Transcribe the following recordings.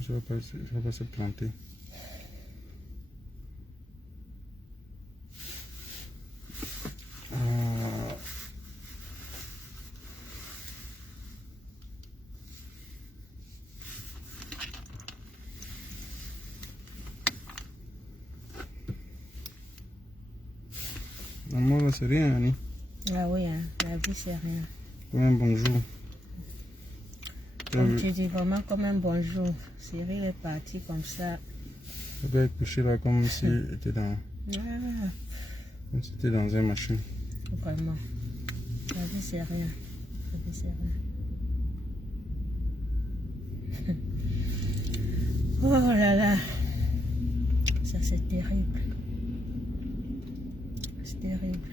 Ça va pas se planter. Maman, là, c'est rien, Annie. Ah oui, hein, la vie, c'est rien. Comme un bonjour. Comme tu dis, vraiment comme un bonjour. Cyril est parti comme ça. Ça doit être couché là comme si était dans... Ah, Comme si c'était dans une machine. vraiment. La vie, c'est rien. La vie, c'est rien. Oh là là. Ça, c'est terrible. C'est terrible.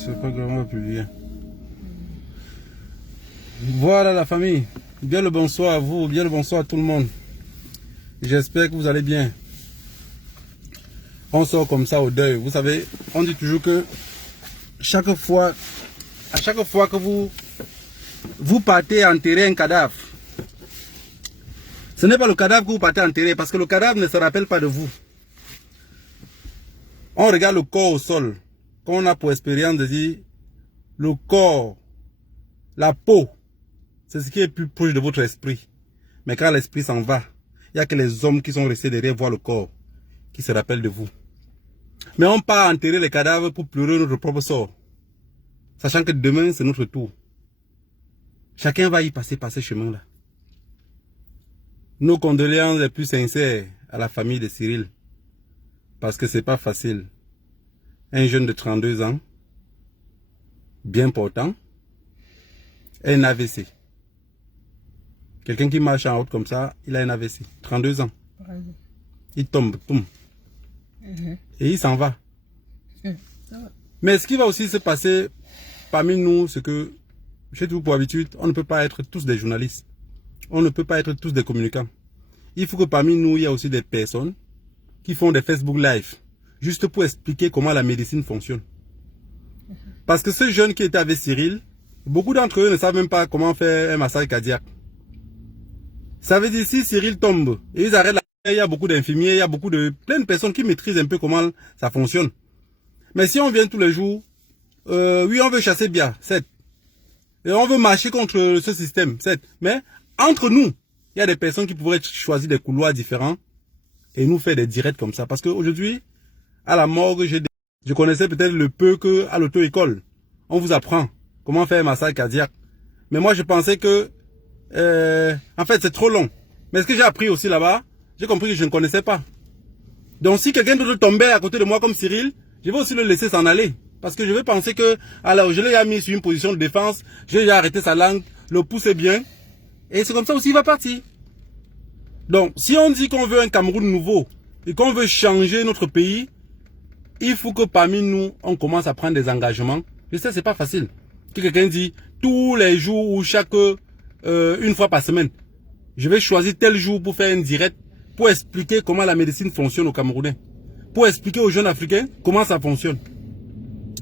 C'est pas grave, on va publier. Voilà la famille. Bien le bonsoir à vous, bien le bonsoir à tout le monde. J'espère que vous allez bien. On sort comme ça au deuil. Vous savez, on dit toujours que à chaque fois que vous partez enterrer un cadavre, ce n'est pas le cadavre que vous partez enterrer, parce que le cadavre ne se rappelle pas de vous. On regarde le corps au sol. On a pour expérience de dire le corps, la peau, c'est ce qui est plus proche de votre esprit. Mais quand l'esprit s'en va, il n'y a que les hommes qui sont restés derrière voir le corps, qui se rappellent de vous. Mais on part enterrer les cadavres pour pleurer notre propre sort, sachant que demain c'est notre tour. Chacun va y passer par ce chemin-là. Nos condoléances les plus sincères à la famille de Cyril. Parce que c'est pas facile. Un jeune de 32 ans, bien portant, un AVC. Quelqu'un qui marche en route comme ça, il a un AVC. 32 ans. Il tombe, boum. Et il s'en va. Mais ce qui va aussi se passer parmi nous, c'est que, chez nous pour habitude, on ne peut pas être tous des journalistes. On ne peut pas être tous des communicants. Il faut que parmi nous, il y a aussi des personnes qui font des Facebook Live, juste pour expliquer comment la médecine fonctionne. Parce que ce jeune qui était avec Cyril, beaucoup d'entre eux ne savent même pas comment faire un massage cardiaque. Ça veut dire si Cyril tombe et ils arrêtent il y a beaucoup d'infirmiers, il y a plein de personnes qui maîtrisent un peu comment ça fonctionne. Mais si on vient tous les jours, oui, on veut chasser bien, certes. Et on veut marcher contre ce système, certes. Mais entre nous, il y a des personnes qui pourraient choisir des couloirs différents et nous faire des directs comme ça. Parce qu'aujourd'hui, à la morgue, je connaissais peut-être le peu qu'à l'auto-école, on vous apprend comment faire un massage cardiaque. Mais moi, je pensais que, en fait, c'est trop long. Mais ce que j'ai appris aussi là-bas, j'ai compris que je ne connaissais pas. Donc, si quelqu'un d'autre tombait à côté de moi comme Cyril, je vais aussi le laisser s'en aller. Parce que je vais penser que, alors, je l'ai mis sur une position de défense, j'ai arrêté sa langue, le poussé bien. Et c'est comme ça aussi, il va partir. Donc, si on dit qu'on veut un Cameroun nouveau et qu'on veut changer notre pays, il faut que parmi nous, on commence à prendre des engagements. Je sais, c'est pas facile. Que quelqu'un dit, tous les jours ou une fois par semaine, je vais choisir tel jour pour faire un direct, pour expliquer comment la médecine fonctionne au Camerounais. Pour expliquer aux jeunes Africains comment ça fonctionne.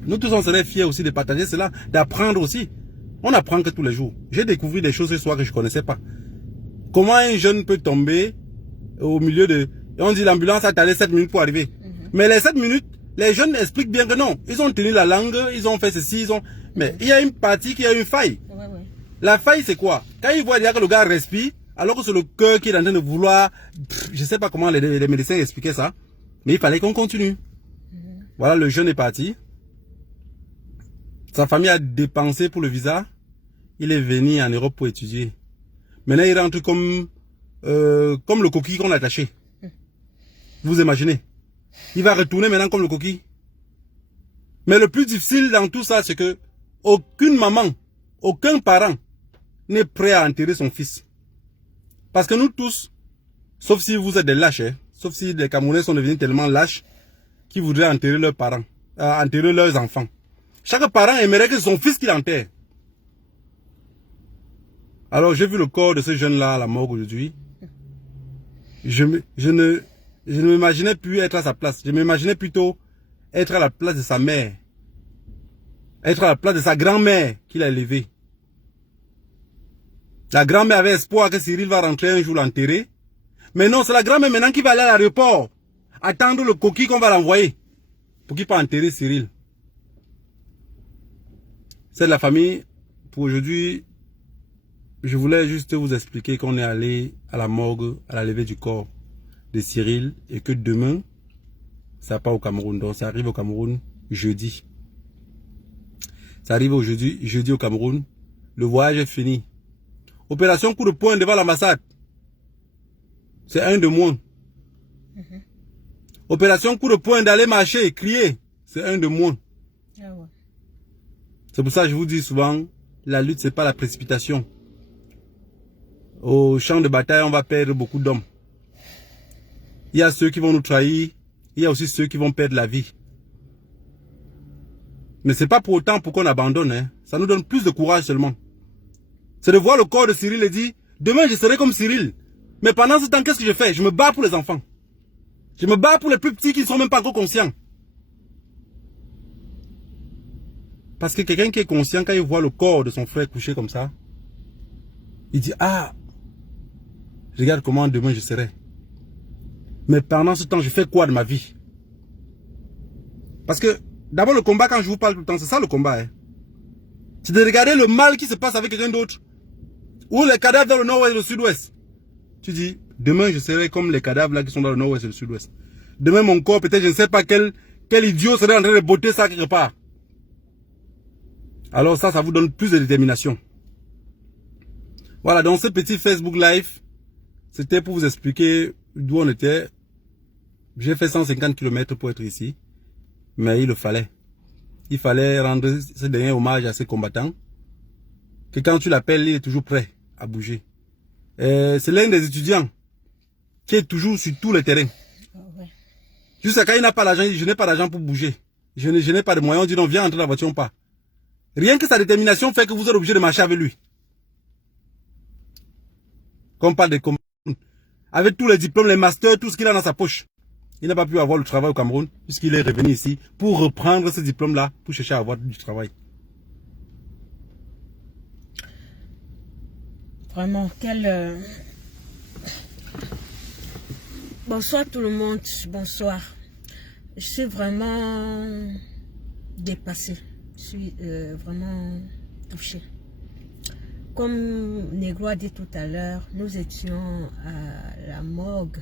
Nous tous, on serait fiers aussi de partager cela, d'apprendre aussi. On apprend que tous les jours. J'ai découvert des choses ce soir que je ne connaissais pas. Comment un jeune peut tomber au milieu de... Et on dit l'ambulance a tardé 7 minutes pour arriver. Mais les 7 minutes, les jeunes expliquent bien que non. Ils ont tenu la langue, ils ont fait ceci, ils ont... Mais il y a une partie qui a une faille. La faille, c'est quoi? Quand ils voient déjà que le gars respire, alors que c'est le cœur qui est en train de vouloir... je ne sais pas comment les médecins expliquaient ça. Mais il fallait qu'on continue. Voilà, le jeune est parti. Sa famille a dépensé pour le visa. Il est venu en Europe pour étudier. Maintenant, il rentre comme le coquille qu'on a attaché. Vous imaginez? Il va retourner maintenant comme le coquille. Mais le plus difficile dans tout ça, c'est que aucune maman, aucun parent n'est prêt à enterrer son fils. Parce que nous tous, sauf si vous êtes des lâches, sauf si les Camerounais sont devenus tellement lâches qu'ils voudraient enterrer leurs parents, enterrer leurs enfants. Chaque parent aimerait que son fils qu'il enterre. Alors j'ai vu le corps de ce jeune-là à la morgue aujourd'hui. Je ne m'imaginais plus être à sa place. Je m'imaginais plutôt être à la place de sa mère. Être à la place de sa grand-mère qu'il a élevée. La grand-mère avait espoir que Cyril va rentrer un jour l'enterrer. Mais non, c'est la grand-mère maintenant qui va aller à l'aéroport. Attendre le coquille qu'on va l'envoyer. Pour qu'il puisse enterrer Cyril. C'est de la famille. Pour aujourd'hui, je voulais juste vous expliquer qu'on est allé à la morgue, à la levée du corps de Cyril. Et que demain, ça va pas au Cameroun. Donc ça arrive au Cameroun jeudi. Ça arrive au jeudi au Cameroun. Le voyage est fini. Opération coup de poing devant l'ambassade. C'est un de moins. Opération coup de poing d'aller marcher, crier. C'est un de moins. C'est pour ça que je vous dis souvent, la lutte, c'est pas la précipitation. Au champ de bataille, on va perdre beaucoup d'hommes. Il y a ceux qui vont nous trahir. Il y a aussi ceux qui vont perdre la vie. Mais c'est pas pour autant pour qu'on abandonne. Hein. Ça nous donne plus de courage seulement. C'est de voir le corps de Cyril et dire, demain je serai comme Cyril. Mais pendant ce temps, qu'est-ce que je fais? Je me bats pour les enfants. Je me bats pour les plus petits qui ne sont même pas encore conscients. Parce que quelqu'un qui est conscient, quand il voit le corps de son frère couché comme ça, il dit, ah, regarde comment demain je serai. Mais pendant ce temps, je fais quoi de ma vie? Parce que, d'abord le combat, quand je vous parle tout le temps, c'est ça le combat. Hein. C'est de regarder le mal qui se passe avec quelqu'un d'autre. Ou les cadavres dans le nord-ouest et le sud-ouest. Tu dis, demain je serai comme les cadavres là qui sont dans le nord-ouest et le sud-ouest. Demain mon corps, peut-être je ne sais pas quel idiot serait en train de botter ça quelque part. Alors ça vous donne plus de détermination. Voilà, donc ce petit Facebook Live, C'était pour vous expliquer d'où on était. J'ai fait 150 km pour être ici. Mais il le fallait. Il fallait rendre ce dernier hommage à ces combattants. Que quand tu l'appelles, il est toujours prêt à bouger. C'est l'un des étudiants qui est toujours sur tous les terrains. Oh, ouais. Jusqu'à quand il n'a pas l'argent, il dit je n'ai pas d'argent pour bouger. Je n'ai pas de moyens, on dit non, viens entrer dans la voiture, on part. Rien que sa détermination fait que vous êtes obligé de marcher avec lui. Comme pas de avec tous les diplômes, les masters, tout ce qu'il a dans sa poche. Il n'a pas pu avoir le travail au Cameroun, puisqu'il est revenu ici pour reprendre ce diplôme-là, pour chercher à avoir du travail. Vraiment, quel... Bonsoir tout le monde, bonsoir. Je suis vraiment dépassée. Je suis vraiment touchée. Comme Negro a dit tout à l'heure, nous étions à la morgue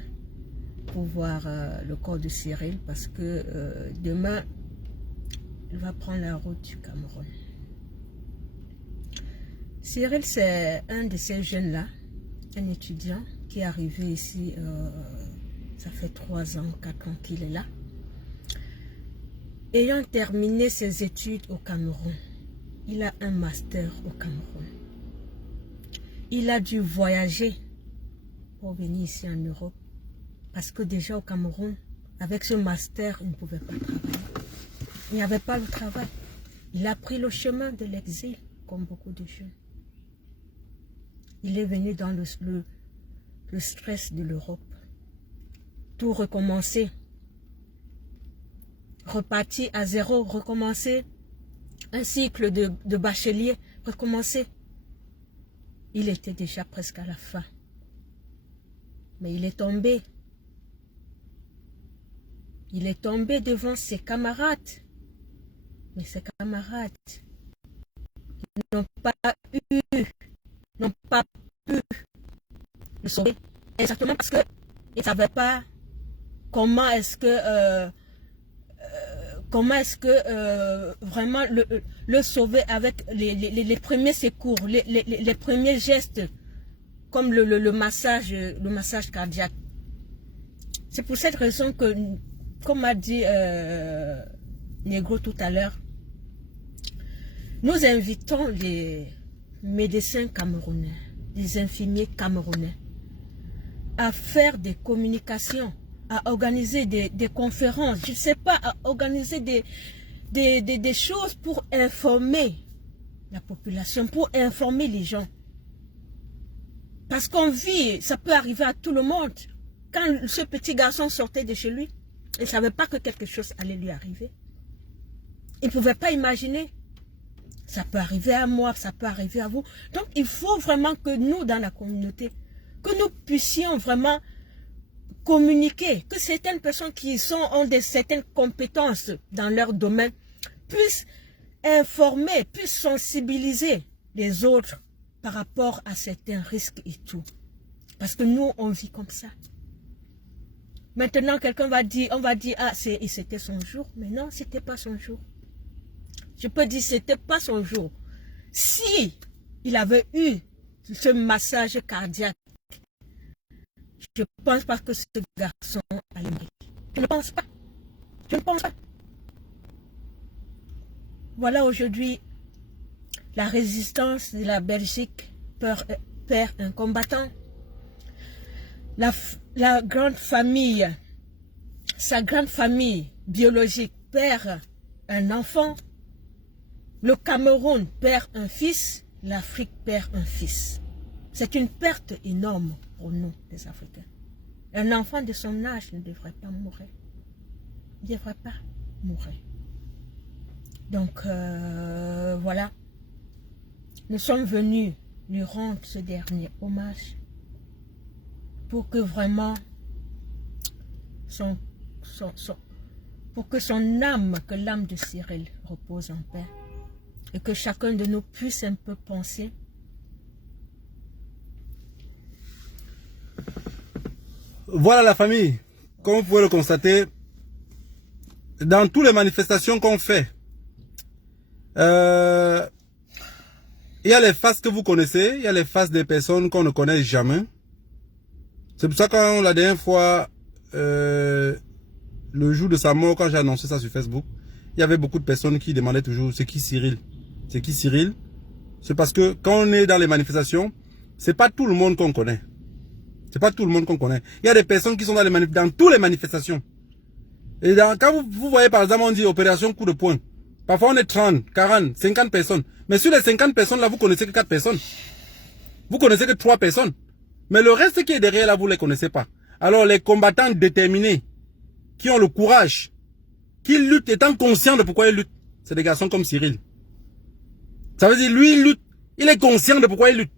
pour voir le corps de Cyril parce que demain, il va prendre la route du Cameroun. Cyril, c'est un de ces jeunes-là, un étudiant qui est arrivé ici, ça fait 3 ans, 4 ans qu'il est là. Ayant terminé ses études au Cameroun, il a un master au Cameroun. Il a dû voyager pour venir ici en Europe. Parce que déjà au Cameroun, avec ce master, il ne pouvait pas travailler. Il n'y avait pas le travail. Il a pris le chemin de l'exil, comme beaucoup de jeunes. Il est venu dans le stress de l'Europe. Tout recommencer. Repartir à zéro, recommencer. Un cycle de bachelier, recommencer. Il était déjà presque à la fin. Mais il est tombé. Il est tombé devant ses camarades. Mais ses camarades n'ont pas pu le sauver. Exactement parce qu'ils ne savaient pas comment est-ce que vraiment le sauver avec les premiers secours, les premiers gestes, comme le massage cardiaque. C'est pour cette raison que, comme a dit Negro tout à l'heure, nous invitons les médecins camerounais, les infirmiers camerounais à faire des communications, à organiser des conférences, je ne sais pas, à organiser des choses pour informer la population, pour informer les gens. Parce qu'on vit, ça peut arriver à tout le monde. Quand ce petit garçon sortait de chez lui, il ne savait pas que quelque chose allait lui arriver. Il ne pouvait pas imaginer. Ça peut arriver à moi, ça peut arriver à vous. Donc, il faut vraiment que nous, dans la communauté, que nous puissions vraiment communiquer, que certaines personnes qui ont certaines compétences dans leur domaine puissent informer, puissent sensibiliser les autres par rapport à certains risques et tout. Parce que nous, on vit comme ça. Maintenant, quelqu'un va dire, on va dire, ah, c'était son jour. Mais non, c'était pas son jour. Je peux dire, c'était pas son jour. Si il avait eu ce massage cardiaque, je ne pense pas que ce garçon allait mourir. Je ne pense pas. Je ne pense pas. Voilà aujourd'hui la résistance de la Belgique perd un combattant. La grande famille, sa grande famille biologique perd un enfant. Le Cameroun perd un fils, l'Afrique perd un fils. C'est une perte énorme pour nous, les Africains. Un enfant de son âge ne devrait pas mourir. Il ne devrait pas mourir. Donc, voilà. Nous sommes venus lui rendre ce dernier hommage pour que vraiment pour que son âme, que l'âme de Cyril repose en paix. Et que chacun de nous puisse un peu penser. Voilà la famille. Comme vous pouvez le constater, dans toutes les manifestations qu'on fait, il y a les faces que vous connaissez, il y a les faces des personnes qu'on ne connaît jamais. C'est pour ça que quand la dernière fois, le jour de sa mort, quand j'ai annoncé ça sur Facebook, il y avait beaucoup de personnes qui demandaient toujours c'est qui Cyril? C'est qui Cyril? C'est parce que quand on est dans les manifestations, c'est pas tout le monde qu'on connaît. C'est pas tout le monde qu'on connaît. Il y a des personnes qui sont dans toutes les manifestations. Et quand vous voyez par exemple, on dit opération coup de poing. Parfois on est 30, 40, 50 personnes. Mais sur les 50 personnes là, vous connaissez que 4 personnes. Vous connaissez que 3 personnes. Mais le reste qui est derrière là, vous ne les connaissez pas. Alors les combattants déterminés, qui ont le courage, qui luttent étant conscients de pourquoi ils luttent, c'est des garçons comme Cyril. Ça veut dire, lui, il lutte. Il est conscient de pourquoi il lutte.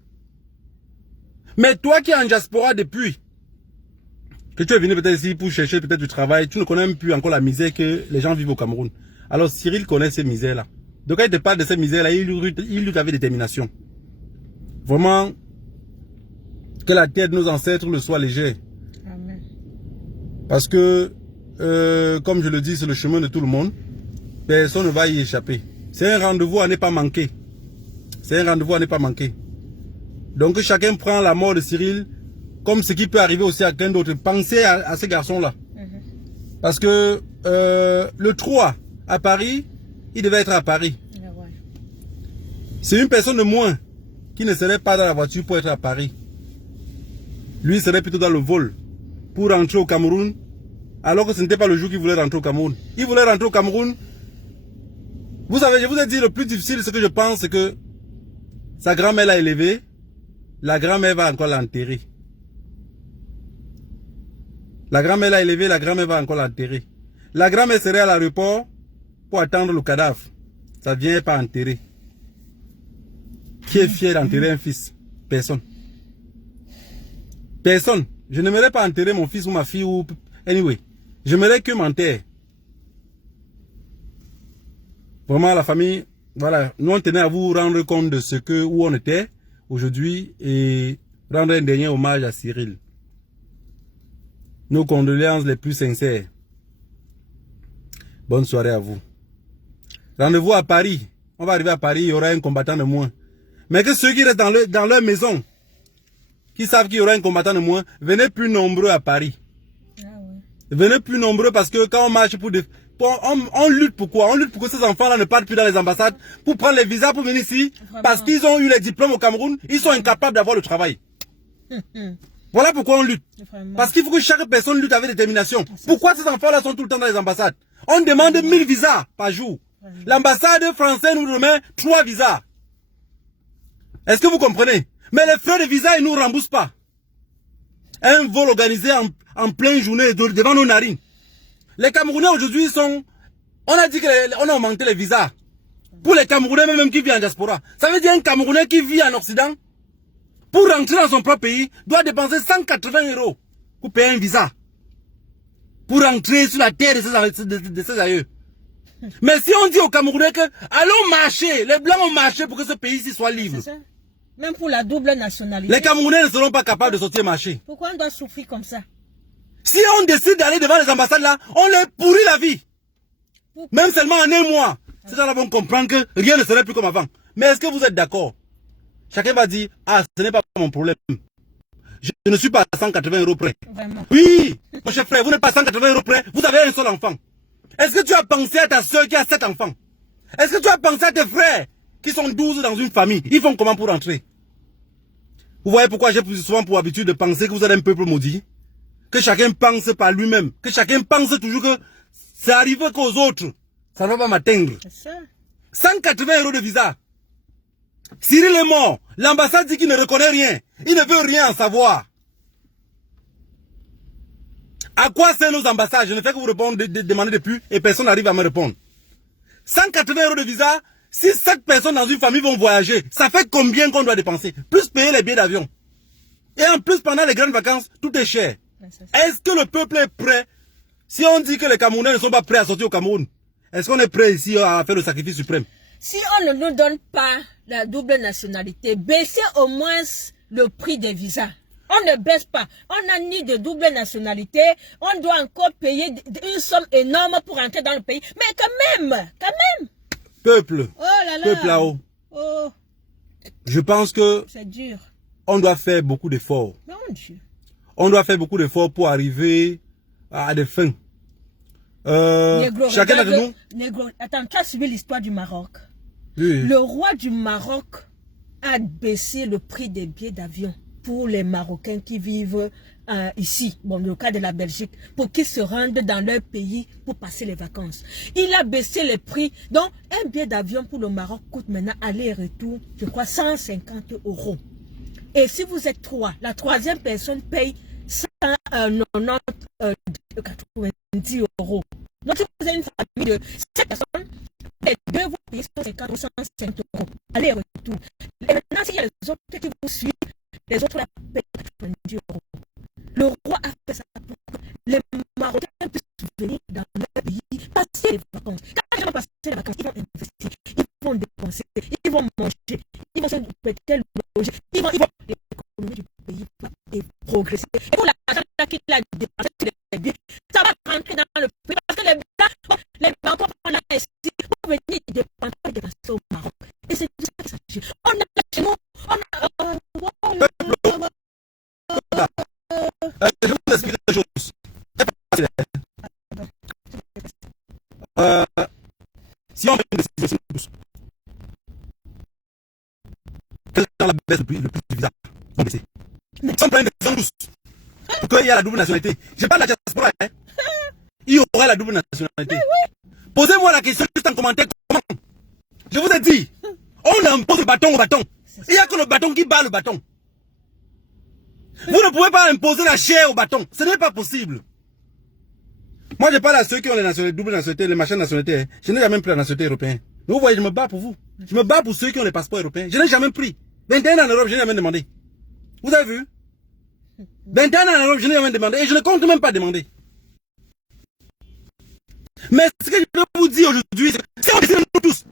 Mais toi qui es en diaspora depuis, que tu es venu peut-être ici pour chercher peut-être du travail, tu ne connais même plus encore la misère que les gens vivent au Cameroun. Alors Cyril connaît ces misères-là. Donc quand il te parle de ces misères-là, il lutte avec détermination. Vraiment, que la terre de nos ancêtres le soit légère. Amen. Parce que, comme je le dis, c'est le chemin de tout le monde. Personne ne va y échapper. C'est un rendez-vous à ne pas manquer. C'est un rendez-vous à ne pas manquer. Donc chacun prend la mort de Cyril comme ce qui peut arriver aussi à quelqu'un d'autre. Pensez à ces garçons-là. Parce que le 3 à Paris, il devait être à Paris. C'est une personne de moins qui ne serait pas dans la voiture pour être à Paris. Lui serait plutôt dans le vol pour rentrer au Cameroun, alors que ce n'était pas le jour qu'il voulait rentrer au Cameroun. Il voulait rentrer au Cameroun. Vous savez, je vous ai dit, le plus difficile, ce que je pense, c'est que sa grand-mère l'a élevé, la grand-mère va encore l'enterrer. La grand-mère l'a élevé, la grand-mère va encore l'enterrer. La grand-mère serait à l'aéroport pour attendre le cadavre. Ça ne vient pas enterrer. Qui est fier d'enterrer un fils? Personne. Personne. Je n'aimerais pas enterrer mon fils ou ma fille ou... Anyway. J'aimerais que m'enterre. Vraiment, la famille, voilà. Nous, on tenait à vous rendre compte de ce que, où on était aujourd'hui et rendre un dernier hommage à Cyril. Nos condoléances les plus sincères. Bonne soirée à vous. Rendez-vous à Paris. On va arriver à Paris, il y aura un combattant de moins. Mais que ceux qui restent dans leur maison, qui savent qu'il y aura un combattant de moins, venez plus nombreux à Paris. Ah ouais. Venez plus nombreux parce que quand on marche on lutte pour quoi? On lutte pour que ces enfants-là ne partent plus dans les ambassades, pour prendre les visas pour venir ici. Vraiment. Parce qu'ils ont eu les diplômes au Cameroun, ils sont incapables d'avoir le travail. Voilà pourquoi on lutte. Vraiment. Parce qu'il faut que chaque personne lutte avec détermination. Pourquoi ces enfants-là sont tout le temps dans les ambassades? On demande 1000 visas par jour. L'ambassade française nous remet 3 visas. Est-ce que vous comprenez? Mais les frais de visa, ils ne nous remboursent pas. Un vol organisé en pleine journée devant nos narines. Les Camerounais aujourd'hui sont... On a dit qu'on a augmenté les visas. Pour les Camerounais même qui vivent en diaspora. Ça veut dire un Camerounais qui vit en Occident, pour rentrer dans son propre pays, doit dépenser 180 € pour payer un visa. Pour rentrer sur la terre de ses aïeux. Mais si on dit aux Camerounais que allons marcher, les Blancs ont marché pour que ce pays-ci soit libre. Même pour la double nationalité. Les Camerounais ne seront pas capables de sortir marcher. Pourquoi on doit souffrir comme ça? Si on décide d'aller devant les ambassades là, on les pourrit la vie. Même seulement en un mois. Ces gens-là vont comprendre que rien ne serait plus comme avant. Mais est-ce que vous êtes d'accord? Chacun va dire, ah, ce n'est pas mon problème. Je ne suis pas à 180 € près. Vraiment? Oui, mon cher frère, vous n'êtes pas à 180 € près. Vous avez un seul enfant. Est-ce que tu as pensé à ta soeur qui a 7 enfants? Est-ce que tu as pensé à tes frères qui sont 12 dans une famille? Ils font comment pour rentrer? Vous voyez pourquoi j'ai plus souvent pour habitude de penser que vous êtes un peuple maudit? Que chacun pense par lui-même. Que chacun pense toujours que c'est arrivé qu'aux autres. Ça ne va pas m'atteindre. 180 € de visa. Cyril est mort. L'ambassade dit qu'il ne reconnaît rien. Il ne veut rien en savoir. À quoi servent nos ambassades? Je ne fais que vous répondre, demander depuis et personne n'arrive à me répondre. 180 € de visa, si 7 personnes dans une famille vont voyager, ça fait combien qu'on doit dépenser? Plus payer les billets d'avion. Et en plus, pendant les grandes vacances, tout est cher. Est-ce que le peuple est prêt? Si on dit que les Camerounais ne sont pas prêts à sortir au Cameroun, est-ce qu'on est prêt ici à faire le sacrifice suprême? Si on ne nous donne pas la double nationalité, baissez au moins le prix des visas. On ne baisse pas. On n'a ni de double nationalité. On doit encore payer une somme énorme pour entrer dans le pays. Mais quand même. Peuple. Oh là là. Peuple là-haut. Oh. Je pense que c'est dur. On doit faire beaucoup d'efforts. Mon Dieu. on doit faire beaucoup d'efforts pour arriver à des fins. Négro, Chacun de nous... Négro, attends, tu as suivi l'histoire du Maroc. Oui. Le roi du Maroc a baissé le prix des billets d'avion pour les Marocains qui vivent ici, bon, le cas de la Belgique, pour qu'ils se rendent dans leur pays pour passer les vacances. Il a baissé les prix. Donc, un billet d'avion pour le Maroc coûte maintenant aller et retour, je crois, 150 €. Et si vous êtes 3, la troisième personne paye 190 €. Donc, si vous avez une famille de 7 personnes, les deux vous payez 150 ou 105 €. Aller et retour. Et maintenant, s'il y a les autres qui vous suivent, les autres la payent 90 €. Le roi a fait ça pour que les Marocains puissent venir dans leur pays, passer les vacances. Quand ils vont passer les vacances, ils vont investir, ils vont dépenser, ils vont manger, ils vont se péter le loger, l'économie du pays va progresser. Et pour l'argent qu'il a dépensé sur les billets, ça va rentrer dans le pays parce que les Marocains, on a ici pour venir dépenser au Maroc. Et c'est de ça qu'il s'agit. On a chez nous, je vais vous expliquer des choses. Si on fait une décision tous, quel est la baisse le prix du visa? On baisse. Si on prend une décision tous, pour qu'il y ait la double nationalité, je parle de la diaspora, hein? Il y aura la double nationalité. Posez-moi la question juste en commentaire. Comment? Je vous ai dit, on impose le bâton au bâton. Il n'y a que le bâton qui bat le bâton. Vous ne pouvez pas imposer la chair au bâton. Ce n'est pas possible. Moi, je parle à ceux qui ont les nationalités, double nationalité, les machins de nationalité. Hein. Je n'ai jamais pris la nationalité européenne. Mais vous voyez, je me bats pour vous. Je me bats pour ceux qui ont les passeports européens. Je n'ai jamais pris. 21 ans en Europe, je n'ai jamais demandé. Vous avez vu? 21 ans en Europe, je n'ai jamais demandé. Et je ne compte même pas demander. Mais ce que je peux vous dire aujourd'hui, c'est que si on décide nous tous,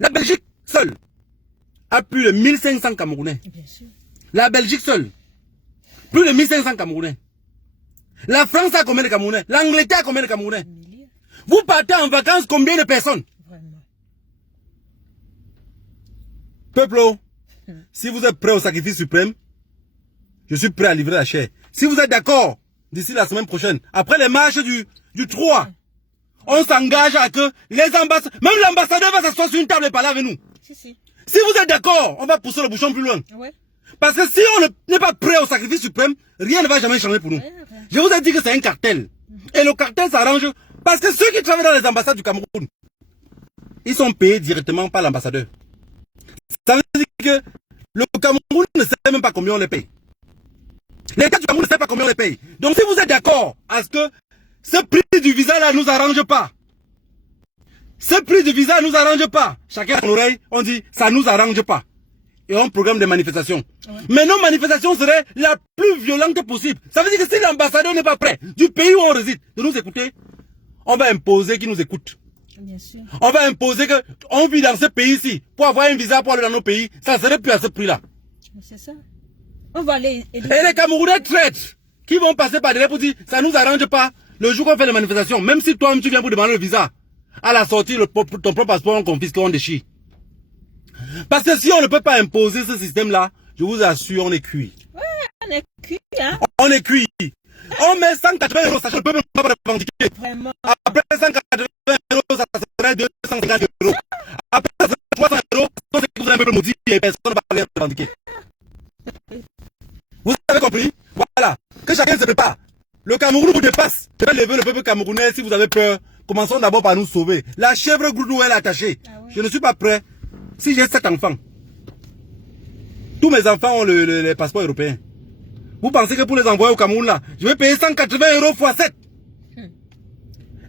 la Belgique seule a plus de 1500 Camerounais. bien sûr. La Belgique seule, plus de 1500 Camerounais. La France a combien de Camerounais? L'Angleterre a combien de Camerounais? Vous partez en vacances combien de personnes? Vraiment. Peuple, si vous êtes prêts au sacrifice suprême, je suis prêt à livrer la chair. Si vous êtes d'accord, d'ici la semaine prochaine, après les marches du 3, on s'engage à que les ambassadeurs, même l'ambassadeur va s'asseoir sur une table et parler avec nous. Si. Si vous êtes d'accord, on va pousser le bouchon plus loin. Ouais. Parce que si on n'est pas prêt au sacrifice suprême, rien ne va jamais changer pour nous. Ouais. Je vous ai dit que c'est un cartel. Et le cartel s'arrange parce que ceux qui travaillent dans les ambassades du Cameroun, ils sont payés directement par l'ambassadeur. Ça veut dire que le Cameroun ne sait même pas combien on les paye. L'État du Cameroun ne sait pas combien on les paye. Donc si vous êtes d'accord à ce que ce prix du visa là ne nous arrange pas. Ce prix du visa ne nous arrange pas. Chacun à son oreille, on dit ça ne nous arrange pas. Et on programme des manifestations. Ouais. Mais nos manifestations seraient la plus violente possible. Ça veut dire que si l'ambassadeur n'est pas prêt du pays où on réside de nous écouter, on va imposer qu'il nous écoute. Bien sûr. On va imposer qu'on vit dans ce pays-ci. Pour avoir un visa pour aller dans nos pays, ça ne serait plus à ce prix-là. C'est ça. On va aller... Et les Camerounais traitent qui vont passer par derrière pour dire ça ne nous arrange pas. Le jour qu'on fait les manifestations, même si toi-même tu viens pour demander le visa, à la sortie, ton propre passeport, on confisque, on déchire. Parce que si on ne peut pas imposer ce système-là, je vous assure, on est cuit. Ouais, on est cuit, hein. On est cuit. On met 180 €, ça ne peut même pas revendiquer. Vraiment. Après 180 €, ça serait 250 €. Après 300 €, c'est que vous avez un peu maudit et personne ne va rien revendiquer. Vous avez compris? Voilà. Que chacun se prépare. Le Cameroun vous dépasse. Je vais lever le peuple camerounais si vous avez peur. Commençons d'abord par nous sauver. La chèvre goudou elle est attachée. Ah ouais. Je ne suis pas prêt. Si j'ai 7 enfants, tous mes enfants ont les passeports européens. Vous pensez que pour les envoyer au Cameroun là, je vais payer 180 € x 7?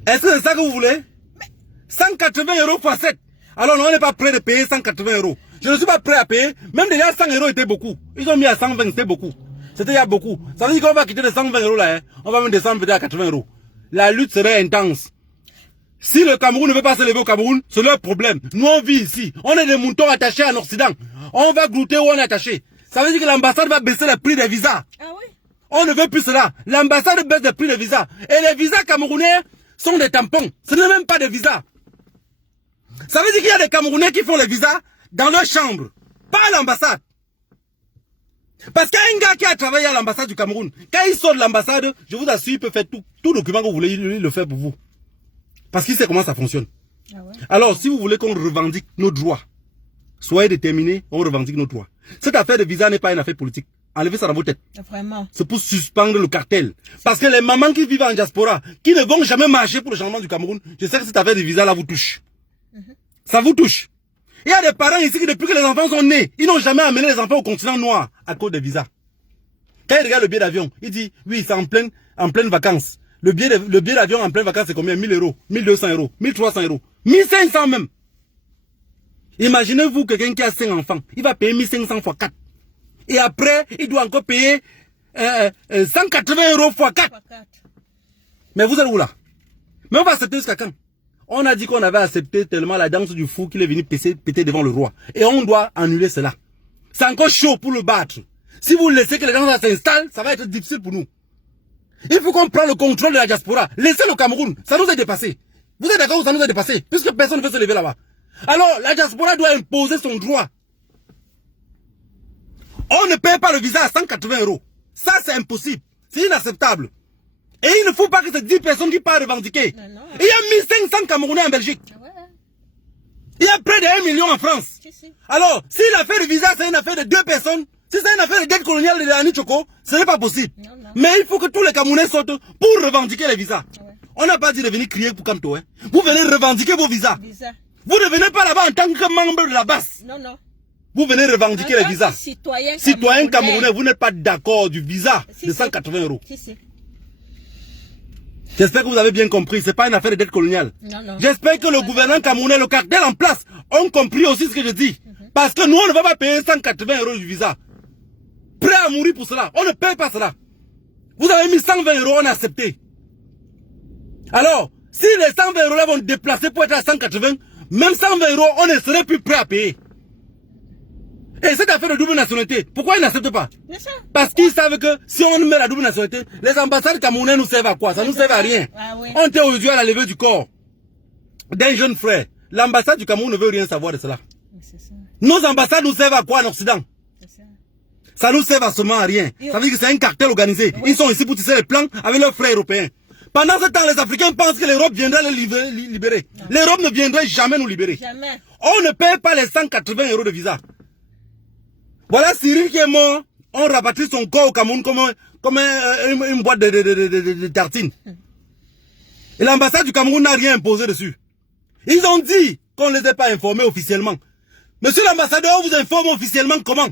Est-ce que c'est ça que vous voulez? 180 € x 7. Alors non, on n'est pas prêt de payer 180 €. Je ne suis pas prêt à payer. Même déjà 100 € était beaucoup. Ils ont mis à 120, c'était beaucoup. C'était il y a beaucoup. Ça veut dire qu'on va quitter les 120 € là. Hein. On va même descendre peut-être à 80 €. La lutte serait intense. Si le Cameroun ne veut pas se lever au Cameroun, c'est leur problème. Nous, on vit ici. On est des moutons attachés en Occident. On va goûter où on est attaché. Ça veut dire que l'ambassade va baisser le prix des visas. Ah oui? On ne veut plus cela. L'ambassade baisse le prix des visas. Et les visas camerounais sont des tampons. Ce n'est même pas des visas. Ça veut dire qu'il y a des Camerounais qui font les visas dans leur chambre. Pas à l'ambassade. Parce qu'un gars qui a travaillé à l'ambassade du Cameroun, quand il sort de l'ambassade, je vous assure, il peut faire tout document que vous voulez, il le fait pour vous. Parce qu'il sait comment ça fonctionne. Ah ouais. Alors, si vous voulez qu'on revendique nos droits, soyez déterminés, on revendique nos droits. Cette affaire de visa n'est pas une affaire politique. Enlevez ça dans vos têtes. Vraiment. C'est pour suspendre le cartel. Parce que les mamans qui vivent en diaspora, qui ne vont jamais marcher pour le changement du Cameroun, je sais que cette affaire de visa là vous touche. Ça vous touche. Il y a des parents ici qui, depuis que les enfants sont nés, ils n'ont jamais amené les enfants au continent noir à cause des visas. Quand il regarde le billet d'avion, il dit, oui, c'est en pleine vacances. Le billet d'avion en pleine vacances, c'est combien? 1000 euros, 1200 euros, 1300 euros, 1500 même. Imaginez-vous quelqu'un qui a 5 enfants, il va payer 1500 fois 4. Et après, il doit encore payer 180 euros fois 4. Mais vous êtes où là? Mais on va accepter jusqu'à quand? On a dit qu'on avait accepté tellement la danse du fou qu'il est venu péter devant le roi. Et on doit annuler cela. C'est encore chaud pour le battre. Si vous laissez que les gens s'installent, ça va être difficile pour nous. Il faut qu'on prenne le contrôle de la diaspora. Laissez le Cameroun. Ça nous a dépassé. Vous êtes d'accord ou ça nous a dépassé? Puisque personne ne veut se lever là-bas. Alors, la diaspora doit imposer son droit. On ne paye pas le visa à 180 euros. Ça, c'est impossible. C'est inacceptable. Et il ne faut pas que ces 10 personnes qui partent revendiquer. Non. Il y a 1500 Camerounais en Belgique. Ah ouais. Il y a près de 1 million en France. Si. Alors, si l'affaire de visa, c'est une affaire de 2 personnes, si c'est une affaire de dette coloniale de Annie Choko, ce n'est pas possible. Non. Mais il faut que tous les Camerounais sortent pour revendiquer les visas. Ah ouais. On n'a pas dit de venir crier pour Kamto. Hein. Vous venez revendiquer vos visas. Visa. Vous ne venez pas là-bas en tant que membre de la base. Non. Vous venez revendiquer les visas. Citoyen camerounais, vous n'êtes pas d'accord du visa de 180 euros. Si. J'espère que vous avez bien compris. Ce n'est pas une affaire de dette coloniale. Non. J'espère que le gouvernement camerounais, le cartel en place, ont compris aussi ce que je dis. Parce que nous, on ne va pas payer 180 euros du visa. Prêt à mourir pour cela. On ne paye pas cela. Vous avez mis 120 euros, on a accepté. Alors, si les 120 euros là vont déplacer pour être à 180, même 120 euros, on ne serait plus prêt à payer. Et cette affaire de double nationalité, pourquoi ils n'acceptent pas? Parce qu'ils savent que si on met la double nationalité, les ambassades camerounais nous servent à quoi? Ça ne nous sert à rien. On était aujourd'hui à la levée du corps d'un jeune frère. L'ambassade du Cameroun ne veut rien savoir de cela. Nos ambassades nous servent à quoi en Occident? Ça nous sert seulement à rien. Ça veut dire que c'est un cartel organisé. Ils sont ici pour tisser les plans avec leurs frères européens. Pendant ce temps, les Africains pensent que l'Europe viendrait les libérer. L'Europe ne viendrait jamais nous libérer. Jamais. On ne paye pas les 180 euros de visa. Voilà Cyril qui est mort. On rapatrie son corps au Cameroun comme une boîte de tartines. Et l'ambassade du Cameroun n'a rien imposé dessus. Ils ont dit qu'on ne les ait pas informés officiellement. Monsieur l'ambassadeur, on vous informe officiellement comment?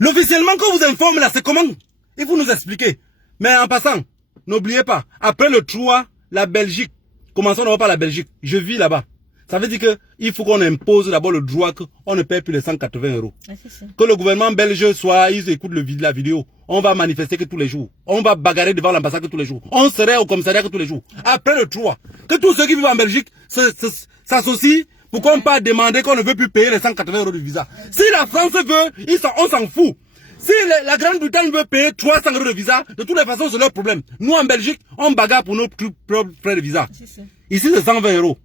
L'officiellement qu'on vous informe là, c'est comment? Il faut nous expliquer. Mais en passant, n'oubliez pas, après le 3, la Belgique. Commençons d'abord par la Belgique. Je vis là-bas. Ça veut dire qu'il faut qu'on impose d'abord le droit qu'on ne paye plus les 180 euros. Que le gouvernement belge soit, ils écoutent la vidéo. On va manifester que tous les jours. On va bagarrer devant l'ambassade que tous les jours. On serait au commissariat que tous les jours. Après le 3, que tous ceux qui vivent en Belgique s'associent pour qu'on pas demander qu'on ne veut plus payer les 180 euros de visa. Si la France veut, on s'en fout. Si la Grande-Bretagne veut payer 300 euros de visa, de toutes les façons, c'est leur problème. Nous, en Belgique, on bagarre pour nos propres frais de visa. Ici, c'est 120 euros.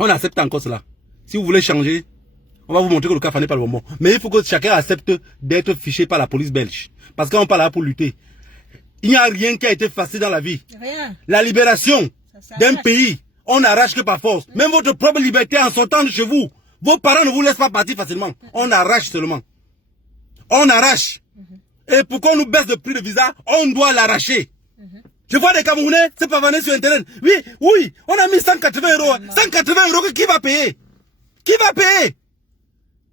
On accepte encore cela. Si vous voulez changer, on va vous montrer que le café n'est pas le bonbon. Mais il faut que chacun accepte d'être fiché par la police belge. Parce qu'on n'est pas là pour lutter. Il n'y a rien qui a été facile dans la vie. Rien. La libération d'un pays, on n'arrache que par force. Même votre propre liberté en sortant de chez vous. Vos parents ne vous laissent pas partir facilement. On arrache seulement. On arrache. Et pour qu'on nous baisse le prix de visa, on doit l'arracher. Je vois des Camerounais se pavaner sur Internet. Oui, on a mis 180 euros. 180 euros, qui va payer? Qui va payer?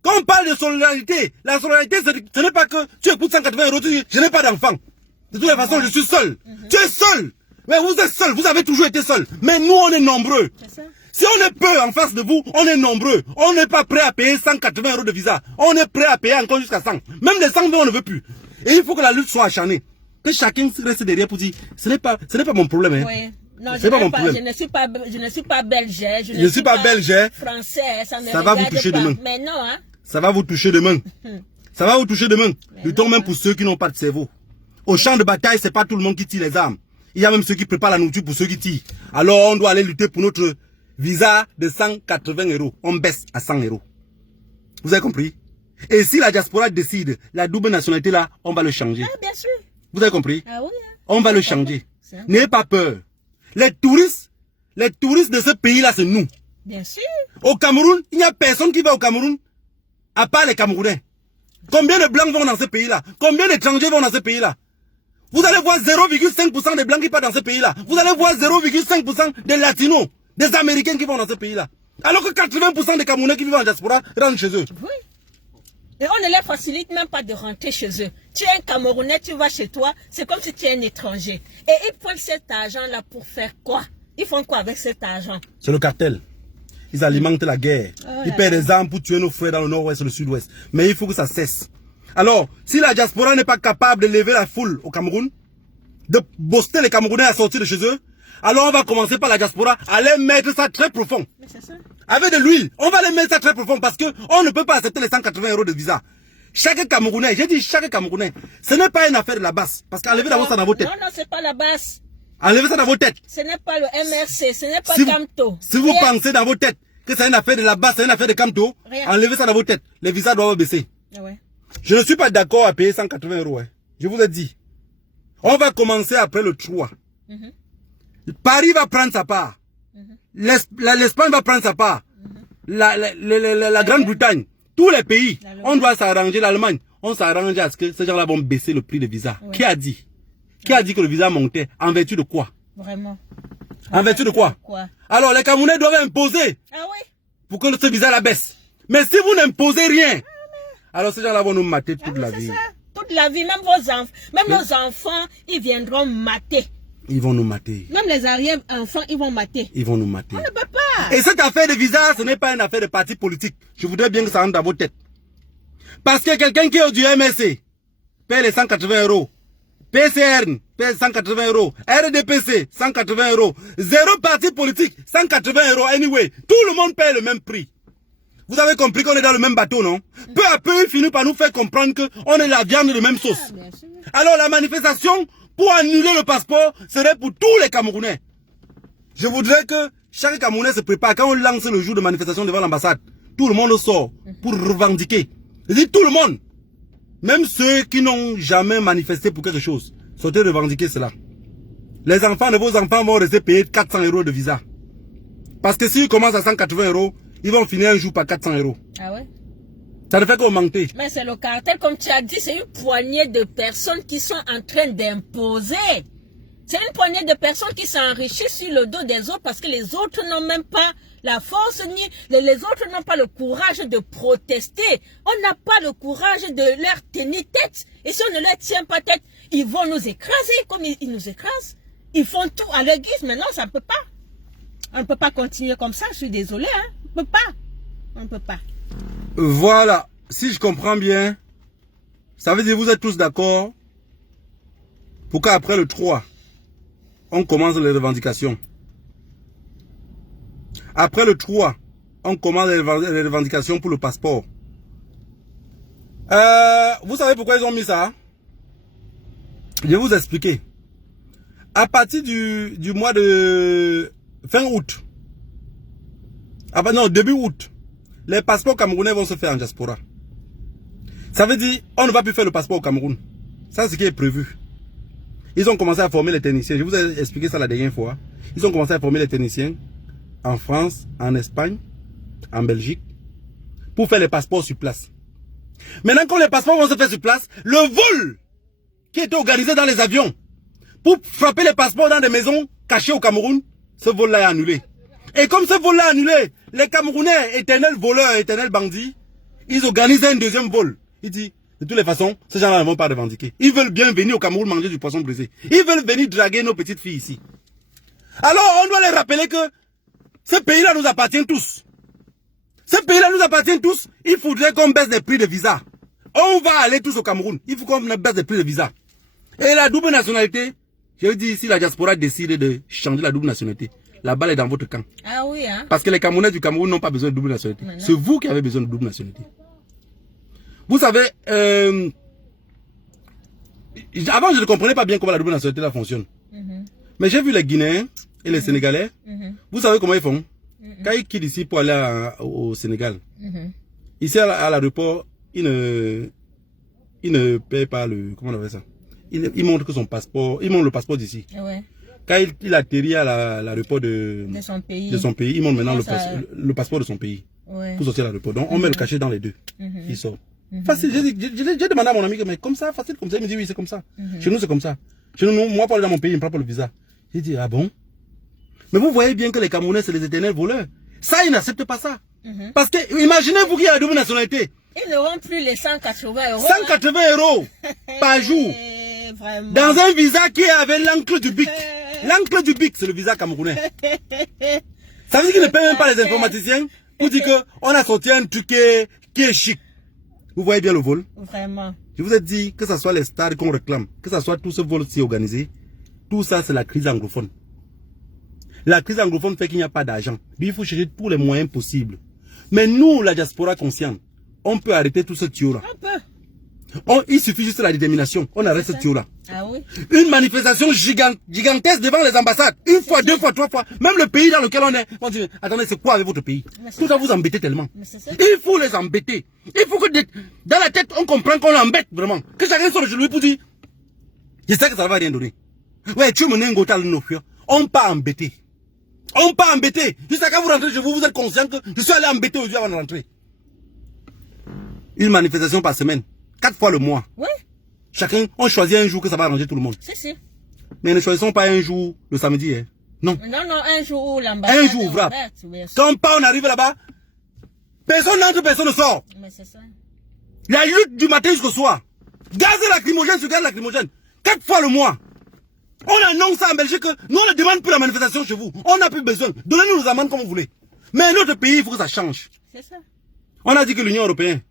Quand on parle de solidarité, la solidarité, ce n'est pas que tu écoutes 180 euros, tu dis, je n'ai pas d'enfant. De toutes les façons, je suis seul. Tu es seul. Mais vous êtes seul, vous avez toujours été seul. Mais nous, on est nombreux. Si on est peu en face de vous, on est nombreux. On n'est pas prêt à payer 180 euros de visa. On est prêt à payer encore jusqu'à 100. Même les 120, on ne veut plus. Et il faut que la lutte soit acharnée. Que chacun reste derrière pour dire, ce n'est pas mon problème. Hein. Oui. Non, je ne suis pas belge. Je ne suis pas belge. Français. Ça va vous toucher demain. Mais non, hein. Ça va vous toucher demain. Ça va vous toucher demain. Luttons même pour ceux qui n'ont pas de cerveau. Au champ de bataille, c'est pas tout le monde qui tire les armes. Il y a même ceux qui préparent la nourriture pour ceux qui tirent. Alors on doit aller lutter pour notre visa de 180 euros. On baisse à 100 euros. Vous avez compris? Et si la diaspora décide, la double nationalité là, on va le changer. Ah, bien sûr. Vous avez compris? Ah oui. On va le changer. N'ayez pas peur. Les touristes de ce pays-là, c'est nous. Bien sûr. Au Cameroun, il n'y a personne qui va au Cameroun, à part les Camerounais. Combien de Blancs vont dans ce pays-là? Combien d'étrangers vont dans ce pays-là? Vous allez voir 0,5% des Blancs qui partent dans ce pays-là. Vous allez voir 0,5% des Latinos, des Américains qui vont dans ce pays-là. Alors que 80% des Camerounais qui vivent en diaspora rentrent chez eux. Oui. Et on ne leur facilite même pas de rentrer chez eux. Tu es un Camerounais, tu vas chez toi, c'est comme si tu es un étranger. Et ils prennent cet argent-là pour faire quoi? Ils font quoi avec cet argent? C'est le cartel. Ils alimentent la guerre. Ils paient des armes pour tuer nos frères dans le nord-ouest et le sud-ouest. Mais il faut que ça cesse. Alors, si la diaspora n'est pas capable de lever la foule au Cameroun, de booster les Camerounais à sortir de chez eux, alors on va commencer par la diaspora à les mettre ça très profond. Mais c'est ça. Avec de l'huile, on va les mettre ça très profond parce que on ne peut pas accepter les 180 € de visa. Chaque Camerounais, j'ai dit chaque Camerounais, ce n'est pas une affaire de la base. Parce qu'enlevez d'abord ça dans vos têtes. Non, non, c'est pas la base. Enlevez ça dans vos têtes. Ce n'est pas le MRC, ce n'est pas Si Camto. si vous pensez dans vos têtes que c'est une affaire de la base, c'est une affaire de Camto, enlevez ça dans vos têtes. Les visas doivent baisser. Ah ouais. Je ne suis pas d'accord à payer 180 €. Hein. Je vous ai dit. On va commencer après le 3. Paris va prendre sa part. L'Espagne va prendre sa part. La Grande-Bretagne. Tous les pays. On doit s'arranger. L'Allemagne. On s'arrange à ce que ces gens-là vont baisser le prix des visas. Ouais. Qui a dit? Qui a dit que le visa montait? En vertu de quoi? Vraiment. En vertu de quoi? Alors les Camerounais doivent imposer. Ah oui? Pour que ce visa la baisse. Mais si vous n'imposez rien, alors ces gens-là vont nous mater toute la vie. Ça. Toute la vie, même vos enfants, même nos enfants, ils viendront mater. Ils vont nous mater. Même les arrière-enfants, ils vont mater. Ils vont nous mater. On ne peut pas. Et cette affaire de visa, ce n'est pas une affaire de parti politique. Je voudrais bien que ça rentre dans vos têtes. Parce que quelqu'un qui est du MSC paie les 180 €. PCRN paie 180 €. RDPC, 180 €. Zéro parti politique, 180 € anyway. Tout le monde paie le même prix. Vous avez compris qu'on est dans le même bateau, non? Peu à peu, il finit par nous faire comprendre qu'on est la viande de même sauce. Alors la manifestation, pour annuler le passeport, serait pour tous les Camerounais. Je voudrais que chaque Camerounais se prépare. Quand on lance le jour de manifestation devant l'ambassade, tout le monde sort pour revendiquer. Je dis tout le monde. Même ceux qui n'ont jamais manifesté pour quelque chose. Sortez revendiquer cela. Les enfants de vos enfants vont rester payer 400 € de visa. Parce que s'ils commencent à 180 €, ils vont finir un jour par 400 €. Ah ouais? Ça ne fait qu'augmenter. Mais c'est le cartel, comme tu as dit, c'est une poignée de personnes qui sont en train d'imposer. C'est une poignée de personnes qui s'enrichissent sur le dos des autres parce que les autres n'ont même pas la force, ni les autres n'ont pas le courage de protester. On n'a pas le courage de leur tenir tête. Et si on ne leur tient pas tête, ils vont nous écraser comme ils nous écrasent. Ils font tout à leur guise. Mais non, ça ne peut pas. On ne peut pas continuer comme ça. Je suis désolé. Hein. On ne peut pas. On ne peut pas. Voilà. Si je comprends bien, ça veut dire que vous êtes tous d'accord pour qu'après le 3, on commence les revendications. Après le 3, on commence les revendications pour le passeport. Vous savez pourquoi ils ont mis ça? Je vais vous expliquer. À partir du mois de fin août, non, début août, les passeports camerounais vont se faire en diaspora. Ça veut dire on ne va plus faire le passeport au Cameroun. Ça, c'est ce qui est prévu. Ils ont commencé à former les techniciens. Je vous ai expliqué ça la dernière fois. Ils ont commencé à former les techniciens en France, en Espagne, en Belgique, pour faire les passeports sur place. Maintenant, quand les passeports vont se faire sur place, le vol qui était organisé dans les avions pour frapper les passeports dans des maisons cachées au Cameroun, ce vol-là est annulé. Et comme ce vol-là est annulé, les Camerounais, éternels voleurs, éternels bandits, ils organisent un deuxième vol. Ils disent, de toutes les façons, ces gens-là ne vont pas revendiquer. Ils veulent bien venir au Cameroun manger du poisson brisé. Ils veulent venir draguer nos petites filles ici. Alors, on doit les rappeler que ce pays-là nous appartient tous. Ce pays-là nous appartient tous. Il faudrait qu'on baisse les prix de visa. On va aller tous au Cameroun. Il faut qu'on baisse les prix de visa. Et la double nationalité, je dis ici, la diaspora décide de changer la double nationalité. La balle est dans votre camp. Ah oui, hein? Parce que les Camerounais du Cameroun n'ont pas besoin de double nationalité. C'est vous qui avez besoin de double nationalité. Vous savez, avant je ne comprenais pas bien comment la double nationalité là fonctionne. Mais j'ai vu les Guinéens et les Sénégalais. Vous savez comment ils font? Quand ils quittent ici pour aller au Sénégal, ici à l'aéroport, il ne paye pas le... Comment on appelle ça? Il montre que son passeport... Il montre le passeport d'ici. Ouais. Quand il atterrit à l'aéroport de son pays, il montre maintenant le passeport de son pays. Ouais. Pour sortir à l'aéroport. Donc, on met le cachet dans les deux. Il sort. Facile. J'ai demandé à mon ami, mais comme ça, facile comme ça. Il me dit, oui, c'est comme ça. Chez nous, c'est comme ça. Chez nous, moi, pour aller dans mon pays, il me prend pas le visa. J'ai dit, ah bon? Mais vous voyez bien que les Camerounais, c'est les éternels voleurs. Ça, ils n'acceptent pas ça. Parce que, imaginez-vous qu'il y a la double nationalité. Ils n'auront plus les 180 euros. 180 euros par jour. Vraiment. Dans un visa qui est avec l'encre du BIC. L'encre du BIC, c'est le visa camerounais. Ça veut dire qu'ils ne payent même pas les informaticiens pour dire qu'on a sorti un truc qui est chic. Vous voyez bien le vol? Vraiment. Je vous ai dit que ce soit les stars qu'on réclame, que ce soit tout ce vol si organisé, tout ça c'est la crise anglophone. La crise anglophone fait qu'il n'y a pas d'argent. Il faut chercher tous les moyens possibles. Mais nous, la diaspora consciente, on peut arrêter tout ce tuyau-là. On peut. Il suffit juste de la détermination. On arrête ce tuyau-là. Ah oui. Une manifestation gigantesque devant les ambassades. Une fois, deux fois, trois fois. Même le pays dans lequel on est. On dit, attendez, c'est quoi avec votre pays? Tout ça vous embêtez tellement. Il faut les embêter. Il faut que dans la tête, on comprenne qu'on l'embête vraiment. Que chacun soit le pour dire, je sais que ça ne va rien donner. Ouais, tu me n'es pas on pas embêter. On pas embêter. Jusqu'à quand vous rentrez chez vous, vous êtes conscient que je suis allé embêter aujourd'hui avant de rentrer. Une manifestation par semaine. 4 fois le mois. Oui. Chacun, on choisit un jour que ça va arranger tout le monde. Si. Mais ne choisissons pas un jour le samedi. Hein. Non. Non, un jour où l'ambassade. Un jour ouvrable. Quand on arrive là-bas, personne n'entre, personne ne sort. Mais c'est ça. La lutte du matin jusqu'au soir. Gaz lacrymogène sur gaz lacrymogène. 4 fois le mois. On annonce ça en Belgique que nous on ne demande plus la manifestation chez vous. On n'a plus besoin. Donnez-nous nos amendes comme vous voulez. Mais notre pays, il faut que ça change. C'est ça. On a dit que l'Union européenne,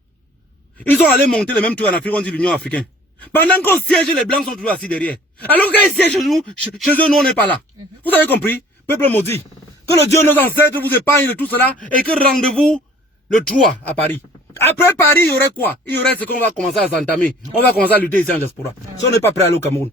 ils ont allé monter le même truc en Afrique, on dit l'Union africaine. Pendant qu'on siège, les Blancs sont toujours assis derrière. Alors quand ils siègent chez eux, nous on n'est pas là. Vous avez compris? Peuple maudit. Que le Dieu de nos ancêtres vous épargne de tout cela et que rendez-vous le 3 à Paris. Après Paris, il y aurait quoi? Il y aurait ce qu'on va commencer à s'entamer. On va commencer à lutter ici en diaspora. Si on n'est pas prêt à aller au Cameroun.